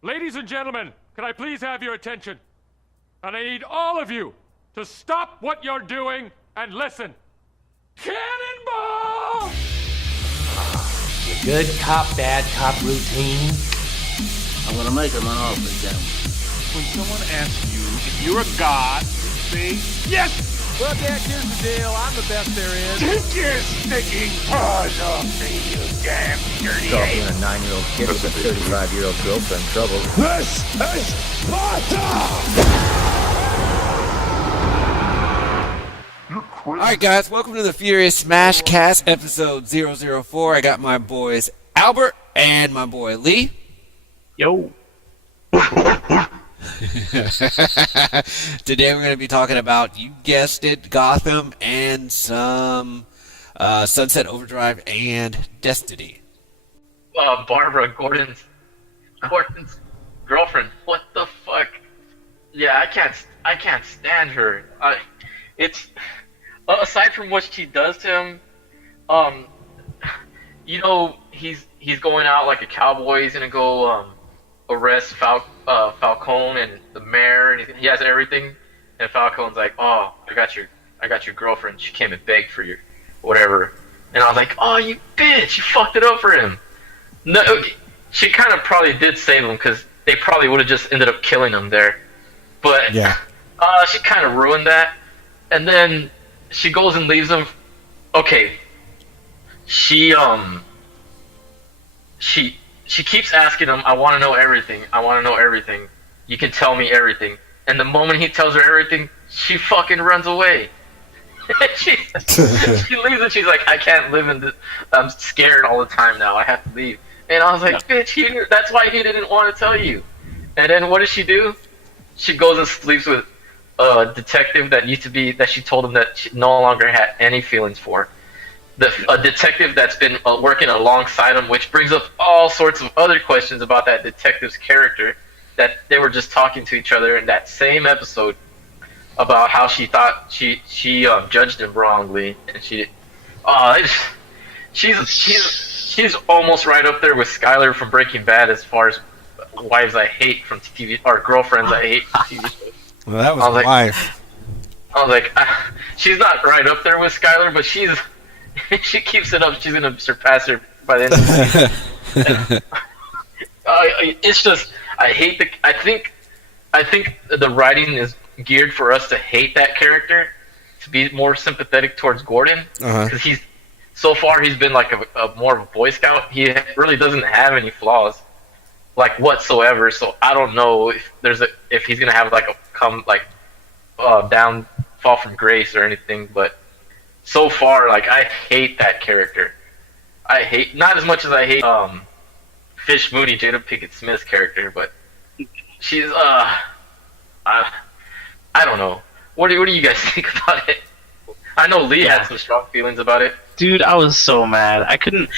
Ladies and gentlemen, can I please have your attention? And I need all of you to stop what you're doing and listen. Cannonball! Good cop, bad cop routine. I'm gonna make him an offer again. When someone asks you if you're a god, you say, yes! Well, Jack, here's the deal. I'm the best there is. Take your sticking paws off me, you damn dirty Call ape! being a 9-year-old kid with a 35-year-old girlfriend trouble. This is Sparta! Alright guys, welcome to the Furious SmashCast episode 004. I got my boys Albert and my boy Lee. Yo. Today we're going to be talking about, you guessed it, Gotham and some Sunset Overdrive and Destiny. Barbara, Gordon's girlfriend. What the fuck? Yeah, I can't stand her. It's aside from what she does to him, he's going out like a cowboy. He's gonna go arrest Falcone and the mayor, and he has everything. And Falcone's like, "Oh, I got your girlfriend. She came and begged for your whatever." And I was like, "Oh, you bitch! You fucked it up for him." No, she kind of probably did save him because they probably would have just ended up killing him there. But yeah, she kind of ruined that. And then she goes and leaves him. Okay, she keeps asking him, "I want to know everything. I want to know everything. You can tell me everything." And the moment he tells her everything, she fucking runs away. she leaves and she's like, "I can't live in this. I'm scared all the time now. I have to leave." And I was like, "Bitch, that's why he didn't want to tell you." And then what does she do? She goes and sleeps with a detective that she told him that she no longer had any feelings for. A detective that's been working alongside him, which brings up all sorts of other questions about that detective's character, that they were just talking to each other in that same episode about how she thought she judged him wrongly, and she's almost right up there with Skylar from Breaking Bad as far as wives I hate from TV, or girlfriends I hate from TV shows. well, that was a wife. I was like, she's not right up there with Skylar, but she keeps it up. She's gonna surpass her by the end of the season. It's just, I think the writing is geared for us to hate that character, to be more sympathetic towards Gordon, because so far he's been like a more of a Boy Scout. He really doesn't have any flaws, like whatsoever. So I don't know if he's gonna have like a downfall from grace or anything. But so far, like, I hate that character. I hate, not as much as I hate Fish Mooney, Jada Pinkett Smith's character, but she's I don't know. What do you guys think about it? I know Lee had some strong feelings about it. Dude, I was so mad. I couldn't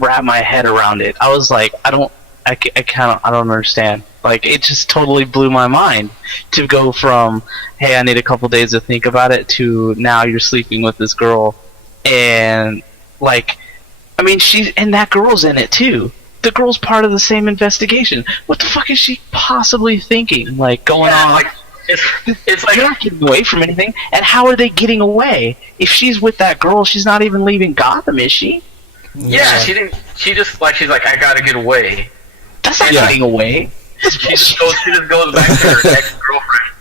wrap my head around it. I was like, I don't understand. Like, it just totally blew my mind to go from, hey, I need a couple days to think about it, to now you're sleeping with this girl. And, like, I mean, and that girl's in it too. The girl's part of the same investigation. What the fuck is she possibly thinking? Like, going on? Like, it's like, you're not getting away from anything. And how are they getting away? If she's with that girl, she's not even leaving Gotham, is she? Yeah, she didn't. She's like, I gotta get away. That's not getting away. She just goes back to her ex-girlfriend.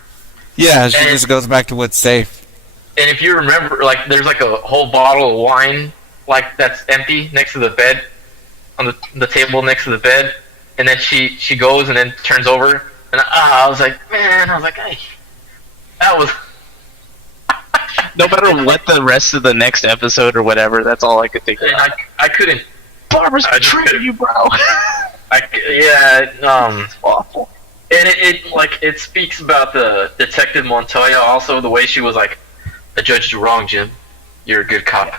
Yeah, she just goes back to what's safe. And if you remember, like, there's like a whole bottle of wine, like, that's empty next to the bed, on the table next to the bed, and then she goes and then turns over, and I was like, hey, that was. No matter what the rest of the next episode or whatever, that's all I could think of. And I couldn't. Barbara's betraying you, bro. It's awful. And it speaks about the Detective Montoya, also the way she was like, "I judged you wrong, Jim. You're a good cop.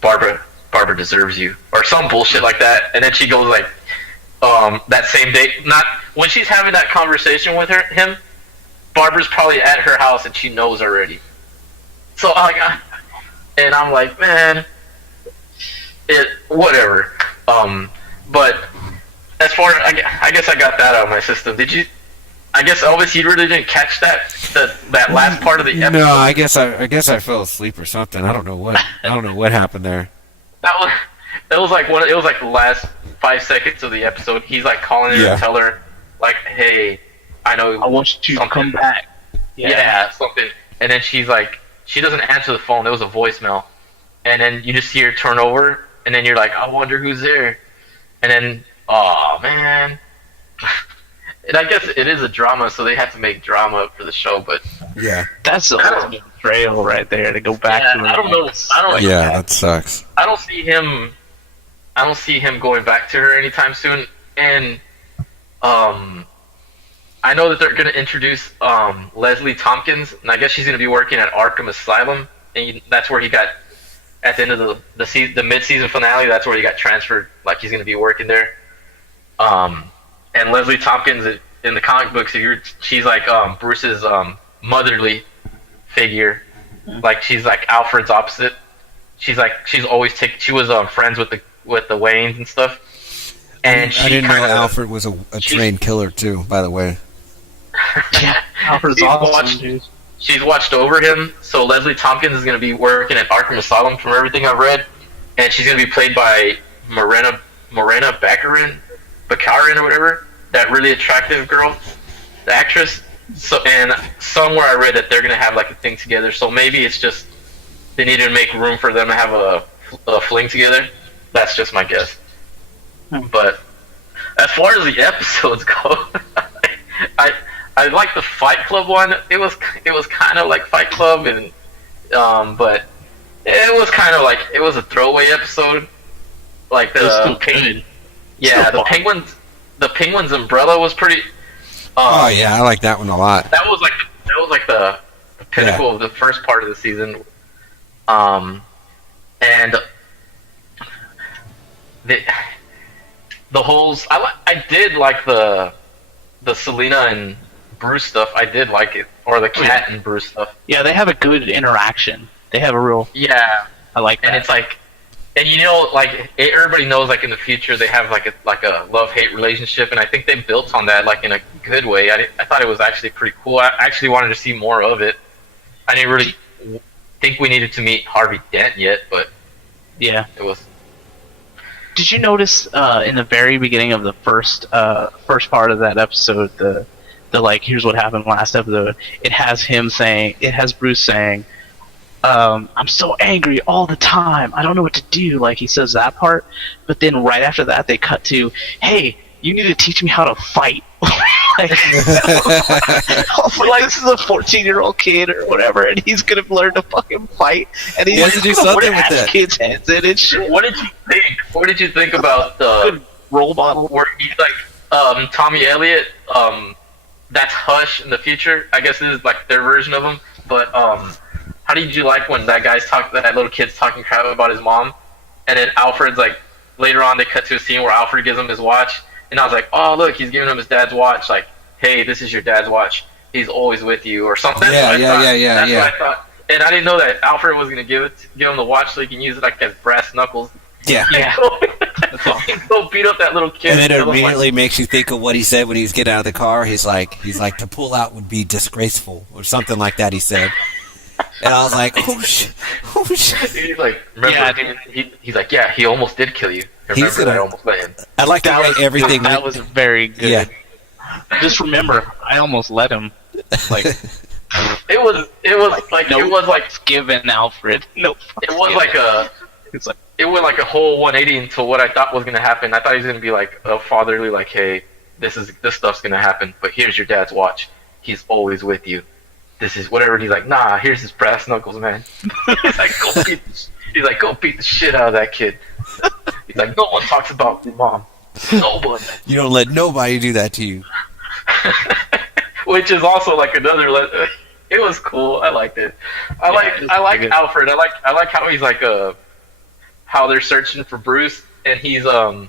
Barbara deserves you," or some bullshit like that. And then she goes like, that same day, not when she's having that conversation with him, Barbara's probably at her house and she knows already. So I'm like, man, whatever. But as far I guess I got that out of my system. Did you? I guess Elvis, you really didn't catch that last part of the episode. No, I guess I fell asleep or something. I don't know what happened there. It was like the last 5 seconds of the episode. He's like calling her to tell her, like, hey, I want you to come back. Yeah, something. And then she's like, she doesn't answer the phone. It was a voicemail. And then you just see her turn over, and then you're like, I wonder who's there. And then, oh man. And I guess it is a drama, so they have to make drama for the show. But yeah, that's the ultimate betrayal right there to go back to. I don't know. That sucks. I don't see him going back to her anytime soon. And I know that they're going to introduce Leslie Tompkins, and I guess she's going to be working at Arkham Asylum, and that's where he got at the end of the mid-season finale. That's where he got transferred. Like he's going to be working there. And Leslie Tompkins in the comic books, she's like Bruce's motherly figure. Like she's like Alfred's opposite. She was friends with the Waynes and stuff. And I didn't know Alfred was a trained killer too, by the way. Yeah, Alfred's awesome. She's watched over him. So Leslie Tompkins is going to be working at Arkham Asylum from everything I've read, and she's going to be played by Morena Baccarin or whatever, that really attractive girl, the actress. So, and somewhere I read that they're gonna have like a thing together. So maybe it's just they needed to make room for them to have a fling together. That's just my guess. But as far as the episodes go, I like the Fight Club one. It was kind of like Fight Club, and but it was kind of like it was a throwaway episode. Like the Penguin. Yeah, the Penguin's umbrella was pretty. Oh yeah, I like that one a lot. That was like the pinnacle of the first part of the season. And the holes. I did like the Selena and Bruce stuff. I did like it, or the Cat and Bruce stuff. Yeah, they have a good interaction. They have a real. Yeah, I like that. And it's like. And you know, like everybody knows, like in the future they have like a love-hate relationship, and I think they built on that like in a good way. I thought it was actually pretty cool. I actually wanted to see more of it. I didn't really think we needed to meet Harvey Dent yet, but yeah, it was. Did you notice in the very beginning of the first part of that episode, the like here's what happened last episode? It has Bruce saying. I'm so angry all the time. I don't know what to do. Like he says that part, but then right after that they cut to, hey, you need to teach me how to fight. like this is a 14-year-old kid or whatever, and he's gonna learn to fucking fight. And he has to do something with that. Kids' heads in and shit. What did you think? What did you think about the role model where he's like Tommy Elliott? That's Hush in the future. I guess this is like their version of him, but how did you like when that little kid's talking crap about his mom, and then Alfred's like, later on they cut to a scene where Alfred gives him his watch, and I was like, oh look, he's giving him his dad's watch, like, hey, this is your dad's watch, he's always with you, or something. That's what I thought, and I didn't know that Alfred was gonna give him the watch so he can use it like as brass knuckles. Yeah. He's so beat up that little kid. And then it immediately makes you think of what he said when he was getting out of the car. He's like, to pull out would be disgraceful, or something like that. He said. And I was like, oh shit. He's like, remember, he's like, yeah, he almost did kill you. Remember, I almost let him. I like that way everything. That was very good. Yeah. Just remember, I almost let him. Like, it was given Alfred. No. It was like it went like a whole 180 into what I thought was gonna happen. I thought he was gonna be like a fatherly, like, hey, this stuff's gonna happen, but here's your dad's watch. He's always with you. This is whatever. And he's like, nah, here's his brass knuckles, man. He's like, go beat the shit out of that kid. He's like, no one talks about your mom. Nobody. You don't let nobody do that to you. Which is also like another. It was cool. I liked it. I like Alfred. I like how he's like how they're searching for Bruce, and he's that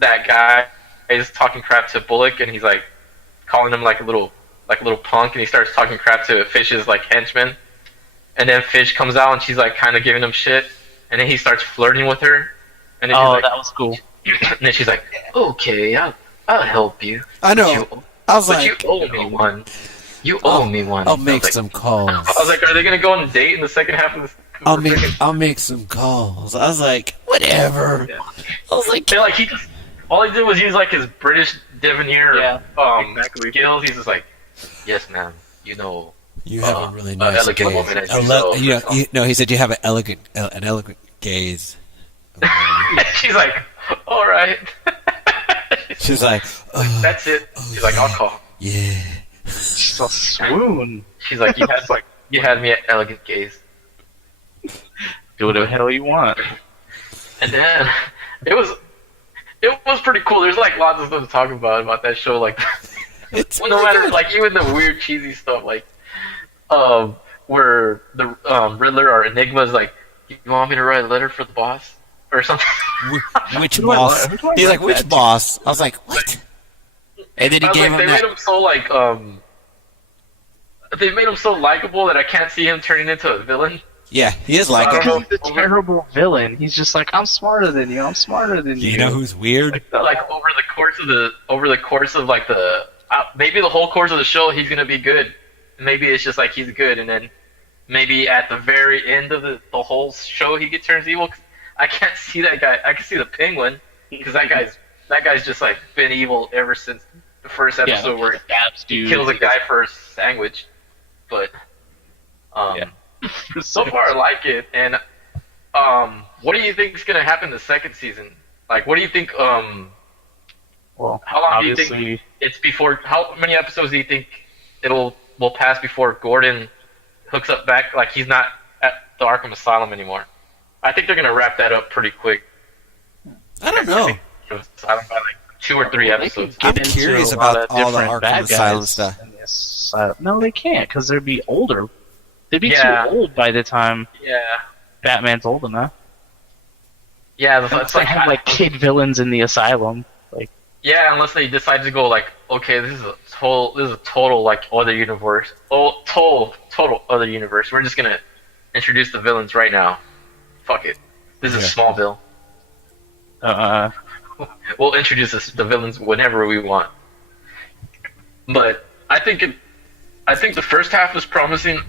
guy is talking crap to Bullock, and he's like calling him like a little punk, and he starts talking crap to Fish's like henchman, and then Fish comes out and she's like kind of giving him shit, and then he starts flirting with her, and then he's like, that was cool. And then she's like, okay, I'll help you. I know. I was like, you owe me one. You owe me one. I'll make some calls. I was like, are they gonna go on a date in the second half of this? I'll make some calls. I was like, whatever. Yeah. I was like, And like all he did was use like his British debonair skills. He's just like, yes, ma'am. You know, you have a really nice elegant gaze. woman as No, he said you have an elegant gaze. She's like, all right. She's like, that's it. She's like, I'll call. Yeah. She's a swoon. She's like, you had me at elegant gaze. Do whatever the hell you want. And then it was pretty cool. There's like lots of stuff to talk about that show. Like, It's no matter like even the weird cheesy stuff like, where the Riddler or Enigma's like, you want me to write a letter for the boss or something? Which boss? He's like, which boss? I was like, what? And then he gave him they that. made him so like they made him so likable that I can't see him turning into a villain. Yeah, he is I like don't know. He's a terrible villain. He's just like, I'm smarter than you. I'm smarter than you. You know who's weird? Like over the course of like the maybe the whole course of the show he's gonna be good. Maybe it's just like he's good, and then maybe at the very end of the whole show he turns evil. I can't see that guy. I can see the Penguin because that guy's just like been evil ever since the first episode where he kills a guy for a sandwich. But so far I like it. And what do you think is gonna happen the second season? Like, what do you think? Well, how long do you think it's before? How many episodes do you think will pass before Gordon hooks up back? Like he's not at the Arkham Asylum anymore. I think they're gonna wrap that up pretty quick. I don't know. Asylum by like 2 or 3 episodes. I'm curious about all the Arkham Asylum stuff. No, they can't because they'd be older. They'd be Yeah. too old by the time Yeah. Batman's old enough. Yeah, Unless they have like kid villains in the asylum. Like, yeah, unless they decide to go like, okay, this is a total like other universe. Oh, total other universe. We're just gonna introduce the villains right now. Fuck it. This is Smallville. We'll introduce the villains whenever we want. But I think the first half was promising.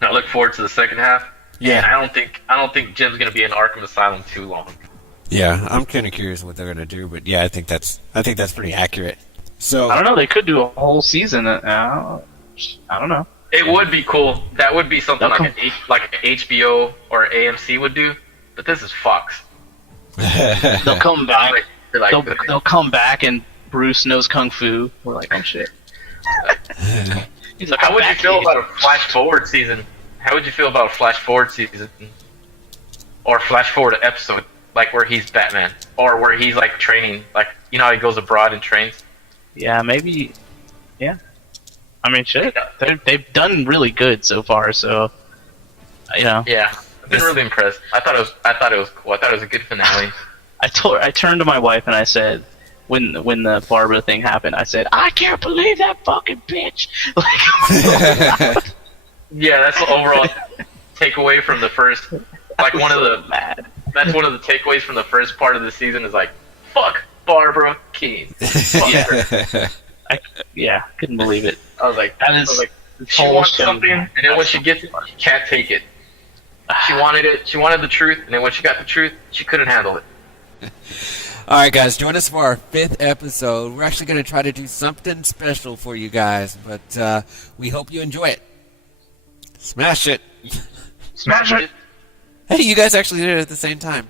I look forward to the second half. Yeah. And I don't think Jim's gonna be in Arkham Asylum too long. Yeah, I'm kind of curious what they're gonna do, but yeah, I think that's pretty accurate. So I don't know. They could do a whole season. I don't know. It would be cool. That would be something like an HBO or AMC would do. But this is Fox. They'll come back. They're like, They'll come back and Bruce knows kung fu. We're like, oh shit. He's like, how would you feel about a flash forward season? How would you feel about a flash forward season, or flash forward episode, like where he's Batman, or where he's like training, like you know how he goes abroad and trains? Yeah, maybe. Yeah. I mean, shit. They've done really good so far. So, you know. Yeah, I've been really impressed. I thought it was cool. I thought it was a good finale. I turned to my wife and I said, when the Barbara thing happened, I said, I can't believe that fucking bitch. Like, yeah, that's the overall takeaway from the first. Like one of the mad. That's one of the takeaways from the first part of the season is like, fuck Barbara Keene. Fuck her. I couldn't believe it. I was like, she wants something, and then when she gets it, she can't take it. She wanted it. She wanted the truth, and then when she got the truth, she couldn't handle it. all right, guys, join us for our 5th episode. We're actually going to try to do something special for you guys, but we hope you enjoy it. Smash it. Smash it. Hey, you guys actually did it at the same time.